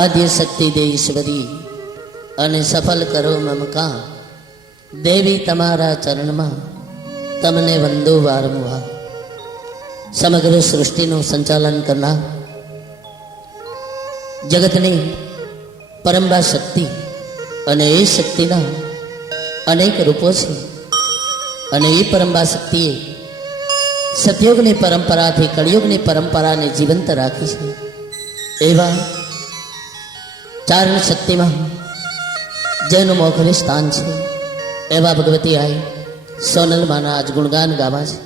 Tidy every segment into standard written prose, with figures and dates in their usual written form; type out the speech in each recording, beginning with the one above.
આદ્ય શક્તિ દેશ્વરી અને સફલ કરો મમ કામ, દેવી તમારા ચરણમાં તમને વંદો વારંવાર. સમગ્ર સૃષ્ટિનું સંચાલન કરનાર, જગતની પરંબા શક્તિ અને એ શક્તિના અનેક રૂપો છે. અને એ પરંબા શક્તિએ સતયુગની પરંપરાથી કળિયુગની પરંપરાને જીવંત રાખી છે. એવા ચારણ શક્તિમાં જેનું મોખરે સ્થાન છે એવા ભગવતી આઈ સોનલમાના આજ ગુણગાન ગાવા છે.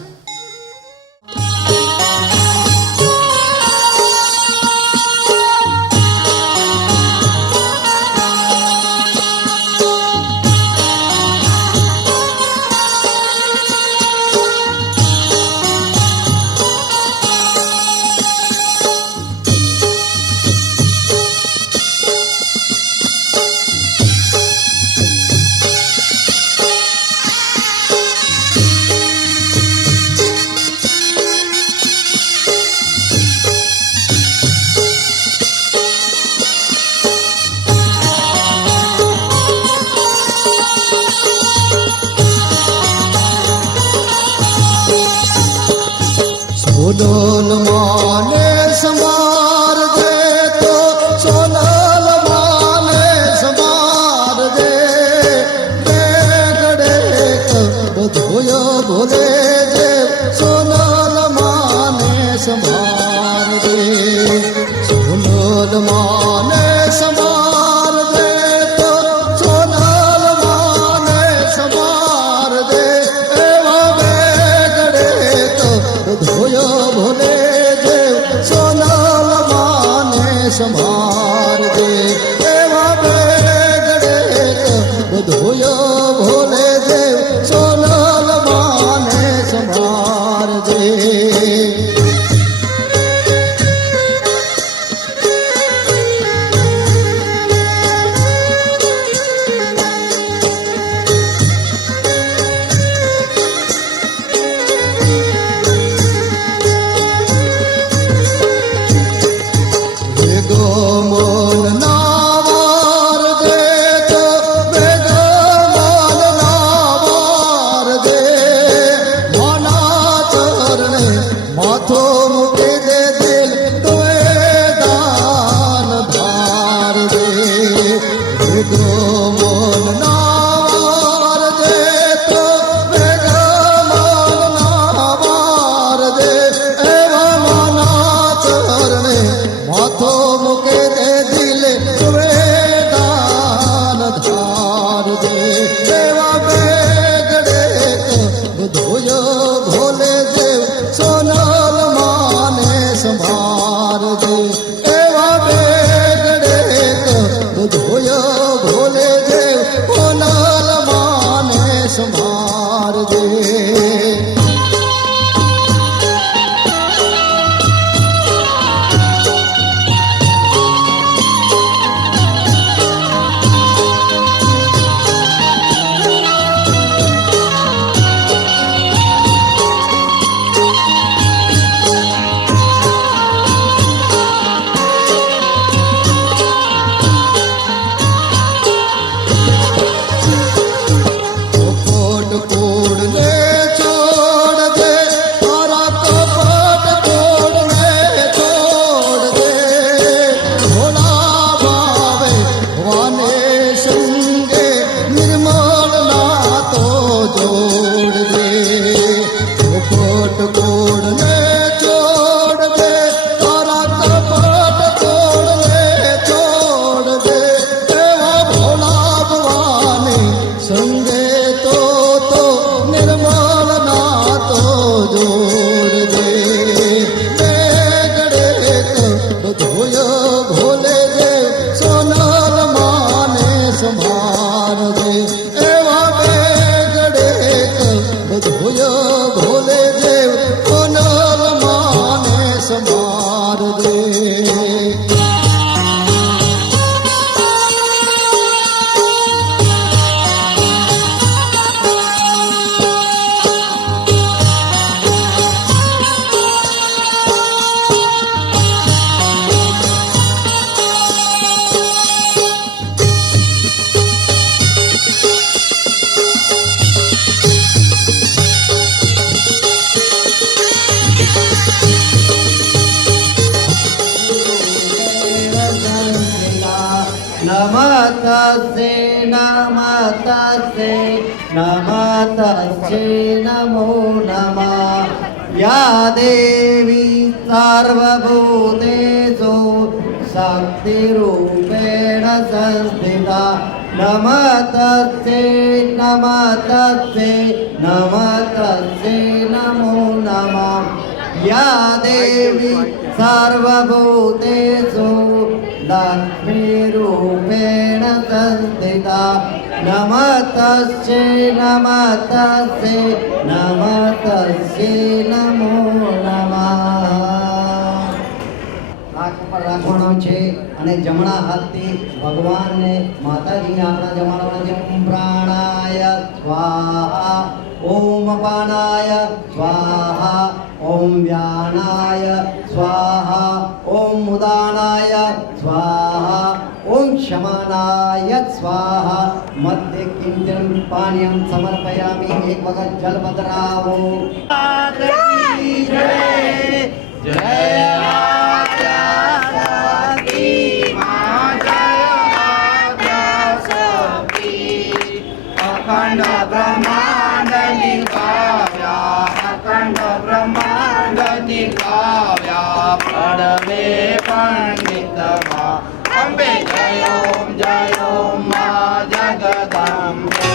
સોનલ માને સંભાર દે તો સોનલ માને સંભાર દે, ગડે બધોય ભોલે જે સોનલ માને સંભાર દે. સોનલ માને સંભાર દે તો સોનલ માને સંભાર દે, એવા ગડે બધોય ભોલે જે સોનલ માને સંભાર દે, એવા ગડે બધોય ભોલે જે સોનલ માને સંભાર દે. મોલ નાવાર દે તો મોલ નાવાર દે, માના ચરણે માથો મૂકી દે દિલ તોય દાન ધાર દે. મોલ નાવાર દે તો મોલ નાવાર દે, એવા માના ચરણે માથો મૂકે દે દિલ તોય દાન ધાર દે. એવા ગડે બધોય ભોલે જે સોનલ માને સંભાર દે, એવા ગડે બધોય ભોલે જે સોનલ માને સંભાર દે. તસ્યૈ નમઃ તસ્યૈ નમો નમઃ યા દેવી સર્વભૂતેષુ શક્તિરૂપેણ સંસ્થિતા નમઃ તસ્યૈ નમો નમઃ યા દેવી સર્વભૂતેષુ લક્ષ્મીરૂપેણ સંસ્થિતા નમઃ તસ્યૈ નમો નમઃ. હાથ પર રાખવાનો છે અને જમણા હાથથી ભગવાનને માતાજીને આપણા જમાડવાના છે. ઓમ પ્રાણાય સ્વાહા, ઓમ અપાનાય સ્વાહા, ઓમ વ્યાનાય સ્વાહા, ઓમ ઉદાનાય સ્વાહા, ઓમ શમાનાય સ્વાહા. મધ્ય કિંચન પાણીયમ સમર્પયામિ. એક વખત જલ પધરાવો. અખંડ બ્રહ્માંડ નિકાવ્યા પડવે પંડિતમાં અંબે જય ઓમ મા જગદંબે.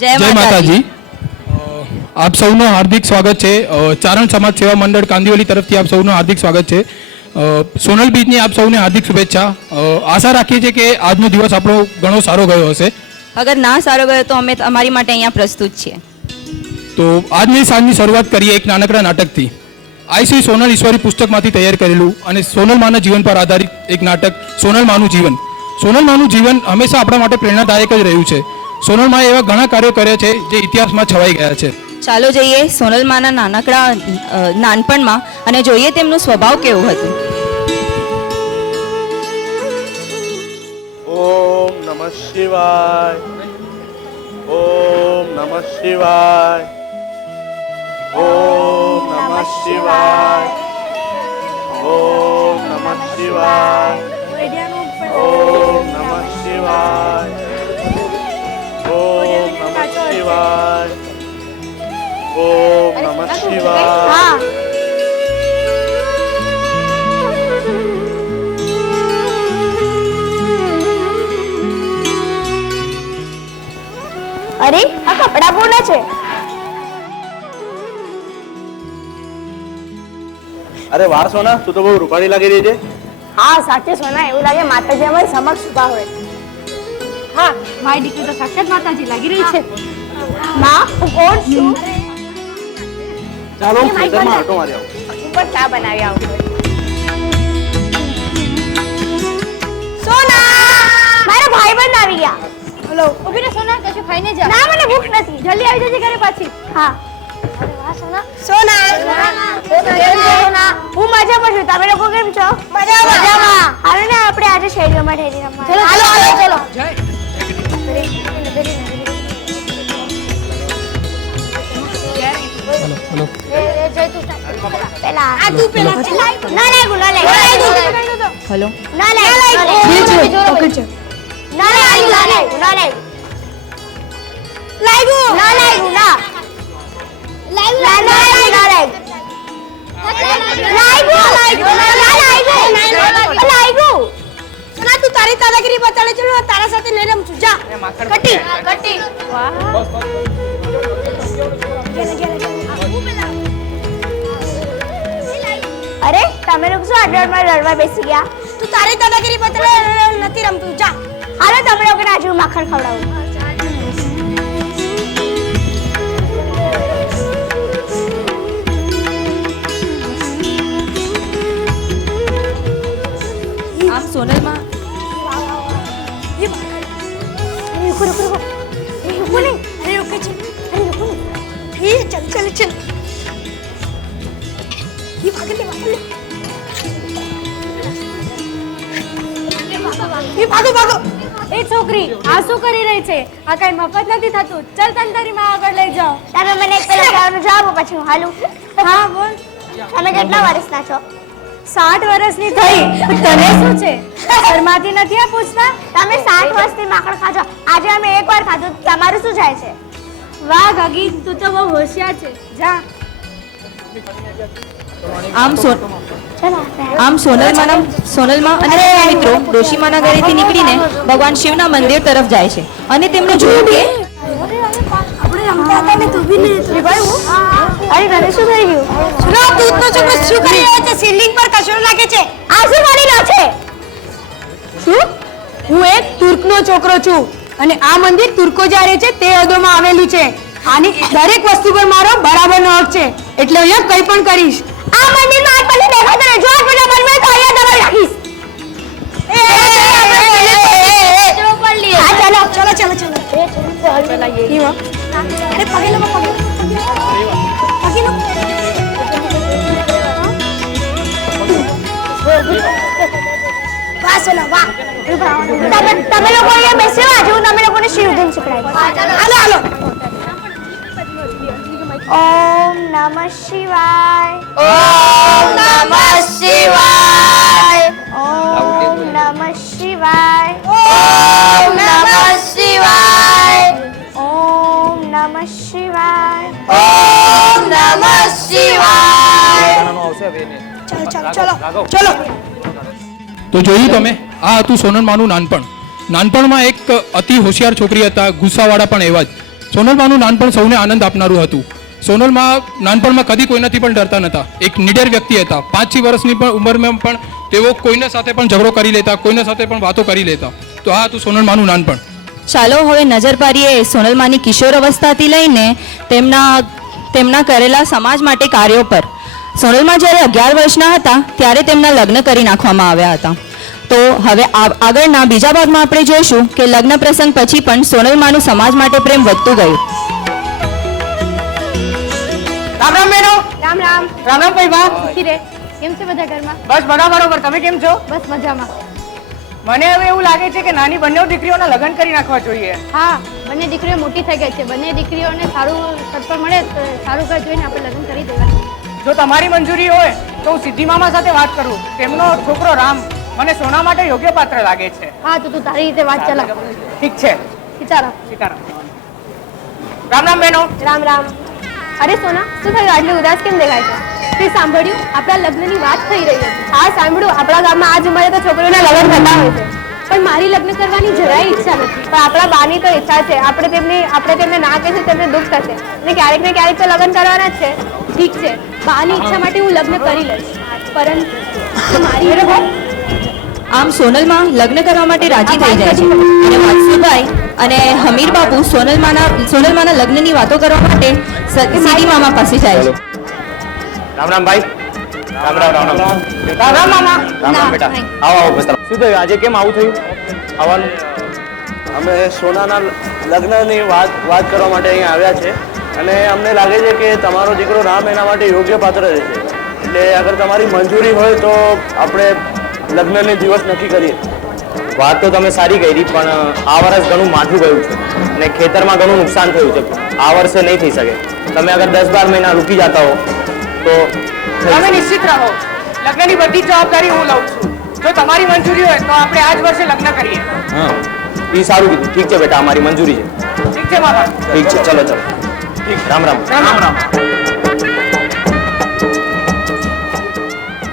જય માતાજી. આપ સૌનું હાર્દિક સ્વાગત છે. ચારણ સમાજ સેવા મંડળ કાંદિવલી તરફથી આપ સૌનું હાર્દિક સ્વાગત છે. સોનલ બીજની આપ સૌને હાર્દિક શુભેચ્છા. આશા રાખીએ છીએ કે આજનો દિવસ આપણો ઘણો સારો ગયો હશે. અગર ના સારો ગયો તો અમે અમારી માટે અહીંયા પ્રસ્તુત છીએ. તો આજની સાંજની શરૂઆત કરીએ એક નાનકડા નાટકથી. આ શ્રી સોનલ ઈશ્વરી પુસ્તકમાંથી તૈયાર કરેલું અને સોનલ માના જીવન પર આધારિત એક નાટક સોનલ માનું જીવન. સોનલ માનું જીવન હંમેશા આપણા માટે પ્રેરણાદાયક જ રહ્યું છે. સોનલ માએ એવા ઘણા કાર્યો કર્યા છે જે ઇતિહાસમાં છવાઈ ગયા છે. ચાલો જઈએ સોનલ માના નાનકડા નાનપણમાં અને જોઈએ તેમનું સ્વભાવ કેવું હતું. ઓમ નમઃ શિવાય. ઓમ નમઃ શિવાય. ઓમ નમઃ શિવાય. ઓમ નમઃ શિવાય. ઓમ નમઃ શિવાય. ઓમ નમઃ શિવાય. ઓમ નમઃ શિવાય. અરે આ કપડા કોના છે? અરે વાહ સોના, તું તો બહુ રૂપાળી લાગી રહી છે. હા સાચે સોના, એવું લાગે માતાજી અમારી સમક્ષ ઉભા હોય. હા મારી દીકરી તો સાક્ષાત માતાજી લાગી રહી છે. માં હું કોણ છું? ચાલો હું ખેતરમાં આંટો મારી આવું. ઉપર ચા બનાવી આવું. સોના મારા ભાઈબંધ આવી ગયા. હેલો ઉભી રહે સોના, કશું ખાઈને જા. ના મને ભૂખ નથી, જલ્દી આવી જજે ઘરે પાછી. હા સોના. સોના હું મજામાં છું, તમે લોકો કેમ છો? મજામાં. હાલો ને આપણે આજે શેરીઓમાં ઠેરી રમવા. હાલો ચલો. પેલા ના લાગ્યું. હલો ના લાગ્યું ના લાગ્યું ના લાગ્યું ના લાગ્યું ના તું તારી દાદાગીરી બતાડે છે તારા સાથે લઈ રમ છું જા કટી કટી અરે તમે લોકો શું અડવાડમાં લડવા બેસી ગયા તું તારી દાદાગીરી બતાડે નથી રમતું જા હાલો તમે લોકોને આજુ માખણ ખવડાવું આમ સોનલમાં रुको रुको रुको रुको नहीं अरे रुको चल अरे रुको नहीं ये चल चल चल ये भाग ले ये भागो भागो એ છોકરી આ શું કરી રહી છે આ કઈ મફત નથી થતું ચલ તને તારી માં આગળ લઈ જાઓ તમે મને એક પેલો કહેવાનું જવાબ પછી હું હાલું હા બોલ તમે કેટલા વર્ષના છો 60 વર્ષની થઈ તને શું છે શરમાતી નથી આ પૂછતા તમે 60 વર્ષથી માખણ ખાજો આજે અમે એકવાર ખાધું તમારું શું જાય છે વાહ ગગી તું તો બહુ હોશિયાર છે જા આમ સોનલમાં અને તેના મિત્રો ડોશીમાના ઘરેથી નીકળીને ભગવાન શિવના મંદિર તરફ જાય છે અને તેમણે જોયું કે આપણે રમતા હતા ને તું બી નહીં ભાઈ અરે ઘરે શું થઈ ગયું સુનો દૂધનો છોકરો શું કરી રહ્યો છે સીલિંગ પર કચરો નાખે છે આ શું કરી રહ્યો છે શું હું એક તુર્કનો છોકરો છું અને આ મંદિર તુર્કો જ્યારે છે તે હદોમાં આવેલું છે આની દરેક વસ્તુ પર મારો બરાબરનો હક છે એટલે હું કંઈ પણ કરીશ આ મંદિરમાં આજ પછી દેખાતો નહીં જો પેલા બનવે તો અહીંયા દબાઈ રાખીશ ચલો ચલો ચલો ચલો અરે પગે લો પગે લો વાહ ચલો વાહ તમે લોકો અહીંયા બેસી વાજો તમે લોકોને શિવધન શીખડાવી હાલો હાલો ઓમ નમઃ શિવાય ઓમ નમઃ શિવાય ઓમ નમઃ શિવાય ઓમ નમઃ શિવાય ઓમ નમઃ શિવાય ઓમ નમઃ શિવાય ચલો ચલો ચલો તો જોયું તમે આ હતું સોનલમાનું નાનપણમાં એક અતિ હોશિયાર છોકરી હતા ગુસ્સાવાળા પણ એવા જ સોનલમાનું નાનપણ સૌને આનંદ આપનારું હતું સોનલમાં નાનપણમાં કદી કોઈનાથી પણ ડરતા નહોતા એક નિડર વ્યક્તિ હતા 5-6 વર્ષની પણ ઉંમરમાં પણ તેઓ કોઈના સાથે પણ ઝઘડો કરી લેતા કોઈના સાથે પણ વાતો કરી લેતા તો આ હતું સોનલમાનું નાનપણ ચાલો હવે નજર પાડીએ સોનલમાની કિશોર અવસ્થાથી લઈને તેમના કરેલા સમાજ માટે કાર્યો પર સોનલમાં જ્યારે 11 વર્ષના હતા ત્યારે તેમના લગ્ન કરી નાખવામાં આવ્યા હતા તો હવે આગળના બીજા ભાગમાં આપણે જોઈશું કે લગ્ન પ્રસંગ પછી પણ સોનલમાનું સમાજ માટે પ્રેમ વધતું ગયું રામ રામ બેનો રામ રામ રામ રામ ભાઈ બા સુખી રે કેમ છે બધા ઘરમાં બસ બધા બરોબર તમે કેમ છો બસ મજામાં મને હવે એવું લાગે છે કે નાની બંને દીકરીઓના લગ્ન કરી નાખવા જોઈએ હા બંને દીકરીઓ મોટી થઈ ગઈ છે બંને દીકરીઓને સારું સત્પર મળે તો સારું ઘર જોઈને આપણે લગ્ન કરી દેવાનું જો તમારી મંજૂરી હોય તો હું સિદ્ધિ મામા સાથે વાત કરું તેમનો છોકરો રામ મને સોના માટે યોગ્ય પાત્ર લાગે છે હા તો તું તારી રીતે વાત ચલાવ ઠીક છે વિચારો સીતારામ રામ રામ બેનો રામ રામ અરે સોના શું થયું આટલી ઉદાસ કેમ દેખાય છે તે સાંભળ્યું આપણા લગ્નની વાત થઈ રહી હતી હા સાંભળ્યું આપણા ગામમાં આ જ ઉંમરે તો છોકરીઓના લગ્ન થતા હોય છે પણ મારી લગ્ન કરવાની જરાય ઈચ્છા નથી પણ આપણા બાની તો ઈચ્છા છે આપણે તેમને ના કહીશું તેમને દુઃખ થશે અને ક્યારેક ને ક્યારેક તો લગ્ન કરવાના જ છે ઠીક છે બાની ઈચ્છા માટે હું લગ્ન કરી લઈશ પરંતુ મારી આમ સોનલમાં લગ્ન કરવા માટે રાજી થઈ જાય છે અને વાત્સુભાઈ અને હમીર બાપુ સોનલમાના લગ્નની વાતો કરવા માટે સીધી મામા પાસે જાય છે રામ રામ ભાઈ રામ રામ રામ રામ રામ રામ મામા રામ રામ બેટા આવો આવો બેટા શું થયું આજે કેમ આવું થયું આવવાનું અમે સોનાના લગ્નની વાત કરવા માટે અહીંયા આવ્યા છે અને અમને લાગે છે કે તમારો દીકરો રામ એના માટે યોગ્ય પાત્ર રહેશે એટલે અગર તમારી મંજૂરી હોય તો આપણે લગ્નને દિવસ નક્કી કરીએ વાત તો તમે સારી કરી પણ આ વર્ષ ઘણું માઠું ગયું છે અને ખેતરમાં ઘણું નુકસાન થયું છે આ વર્ષે નહીં થઈ શકે તમે અગર 10-12 મહિના રૂકી જતા હો તો તમે નિશ્ચિત રહો લગ્નની બધી જવાબદારી હું લઉં છું જો તમારી મંજૂરી હોય તો આપણે આ જ વર્ષે લગ્ન કરીએ. હા એ સારું કીધું. ઠીક છે બેટા, અમારી મંજૂરી છે. ઠીક છે બાબા. ઠીક છે, ચલો ચલો. ઠીક, રામ રામ. રામ રામ.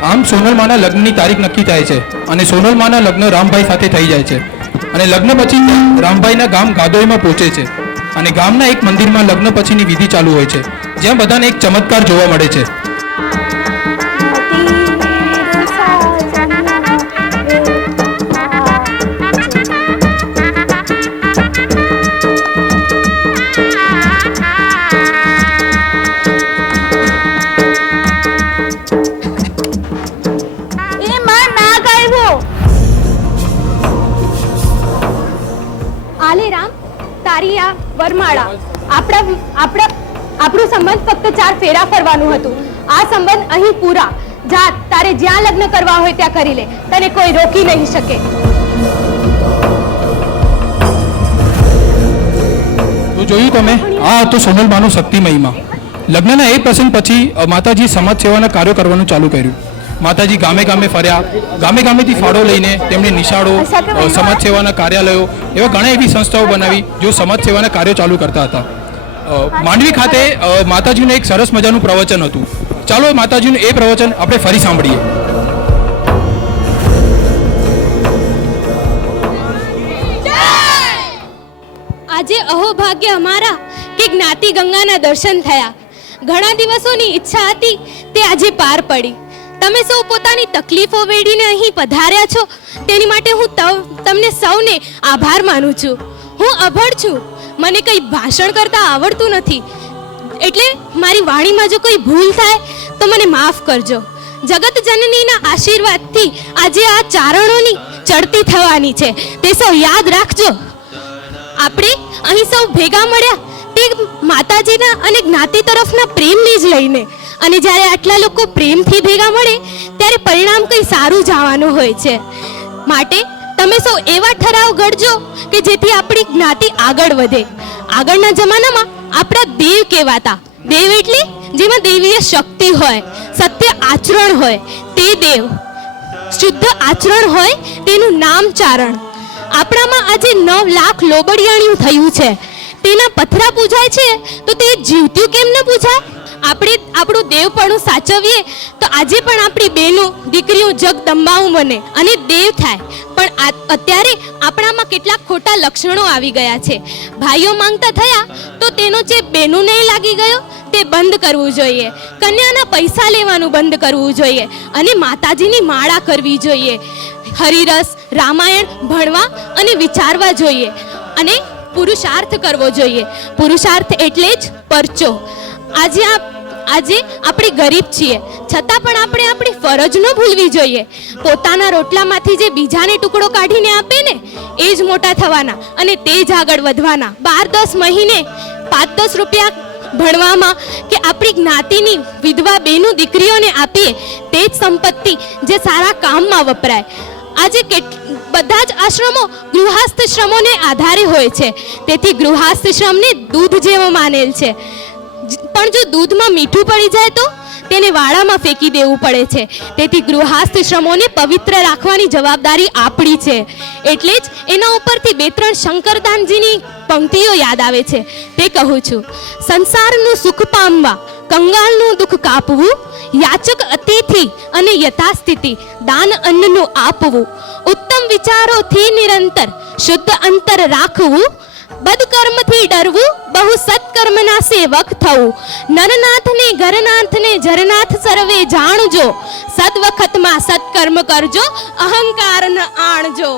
આમ સોનલમાના લગ્નની તારીખ નક્કી થાય છે અને સોનલમાના લગ્ન રામભાઈ સાથે થઈ જાય છે અને લગ્ન પછી રામભાઈના ગામ ગાદોઈમાં પહોંચે છે અને ગામના એક મંદિરમાં લગ્ન પછીની વિધિ ચાલુ હોય છે, જ્યાં બધાને એક ચમત્કાર જોવા મળે છે. આલે રામ, તારી આ વરમાળા આપણો સંબંધ ફક્ત 4 ફેરા ફરવાનું હતું. આ સંબંધ અહીં પૂરા. જા, તારે જ્યાં લગ્ન કરવા હોય ત્યાં કરી લે, તને કોઈ રોકી નહીં શકે. તો જોયું તમે, આ હતો સોનલમાનો શક્તિ મહિમા. લગ્નના એક પ્રસંગ પછી માતાજી સમાજ સેવાના કાર્યો કરવાનું ચાલુ કર્યું. માતાજી ગામે ગામે ફર્યા, ગામે ગામેથી ફાળો લઈને તેમણે નિશાળો, સમાજ સેવાના કાર્યાલયો એવા ઘણા એવી સંસ્થાઓ બનાવી જો સમાજ સેવાના કાર્યો ચાલુ કરતા હતા. માંડવી ખાતે માતાજીનું એક સરસ મજાનું પ્રવચન હતું. ચાલો માતાજીનું એ પ્રવચન આપણે ફરી સાંભળીએ. આજે અહોભાગ્ય અમારા કે જ્ઞાતિ ગંગાના દર્શન થયા. ઘણા દિવસોની ઈચ્છા હતી તે આજે પાર પડી. તમે સૌ પોતાની તકલીફો વેડીને અહીં પધાર્યા છો તેની માટે હું તમને સૌને આભાર માનું છું. હું અભણ છું, મને કંઈ ભાષણ કરતા આવડતું નથી, એટલે મારી વાણીમાં જો કોઈ ભૂલ થાય તો મને માફ કરજો. જગત જનનીના આશીર્વાદથી આજે આ ચારણોની ચડતી થવાની છે, તે સૌ યાદ રાખજો. આપણે અહીં સૌ ભેગા મળ્યા તે માતાજીના અને જ્ઞાતિ તરફના પ્રેમને જ લઈને, અને જ્યારે આટલા લોકો પ્રેમથી ભેગા મળે ત્યારે પરિણામ કંઈ સારું જ આવવાનું હોય છે. માટે તમે સૌ એવા ઠરાવ ઘડજો કે જેથી આપણી જ્ઞાતિ આગળ વધે. આગળના જમાનામાં આપણા દેવ કહેવાતા. દેવ એટલે જેમાં દેવીય શક્તિ હોય, સત્ય આચરણ હોય તે દેવ, શુદ્ધ આચરણ હોય તેનું નામ ચારણ. આપણામાં આજે 9 લાખ લોબડિયાણિયું થયું છે, તેના પથરા પૂજાય છે તો તે જીવત્યું કેમ ન પૂજાય? આપણે આપણું દેવપણું સાચવીએ તો આજે પણ આપણી બહેનો દીકરીઓ જગદંબાઓ બને અને દેવ થાય. પણ અત્યારે આપણામાં કેટલાક ખોટા લક્ષણો આવી ગયા છે. ભાઈઓ માંગતા થયા તો તેનો જે બહેનો નહીં લાગી ગયો તે બંધ કરવું જોઈએ. કન્યાના પૈસા લેવાનું બંધ કરવું જોઈએ અને માતાજીની માળા કરવી જોઈએ. હરિરસ રામાયણ ભણવા અને વિચારવા જોઈએ અને પુરુષાર્થ કરવો જોઈએ. પુરુષાર્થ એટલે જ પરચો. આજે આપણે ગરીબ છીએ છતાં પણ આપણે આપણી ફરજ ન ભૂલવી જોઈએ. પોતાના રોટલામાંથી જે બીજાને ટુકડો કાઢીને આપે ને એ જ મોટા થવાના અને તે જ આગળ વધવાના. 12-10 મહિને 5-10 રૂપિયા ભણવામાં કે આપણી જ્ઞાતિની વિધવા બેનું દીકરીઓને આપીએ તે જ સંપત્તિ જે સારા કામમાં વપરાય. આજે બધા જ આશ્રમો ગૃહસ્થ શ્રમોને આધારે હોય છે, તેથી ગૃહસ્થ શ્રમને દૂધ જેવો માનેલ છે. પણ જો દૂધમાં મીઠું પડી જાય તો તેને વાડામાં ફેંકી દેવું પડે છે. તેથી ગૃહસ્થ શ્રમોને પવિત્ર રાખવાની જવાબદારી આપણી છે. એટલે જ એના ઉપરથી 2-3 શંકરદાનજીની પંક્તિઓ યાદ આવે છે. તે કહું છું: સંસારનું સુખ પામવા કંગાળનું દુઃખ કાપવું, યાચક અતિથિ અને યથાસ્થિતિ દાન અન્નનું આપવું, ઉત્તમ વિચારોથી નિરંતર શુદ્ધ અંતર રાખવું, બદકર્મથી ડરવું, બહુ સત્કર્મના સેવક થવું, નરનાથને ઘરનાથને જરનાથ સર્વે જાણજો, સદવખતમાં સત્કર્મ કરજો, અહંકાર ન આણજો.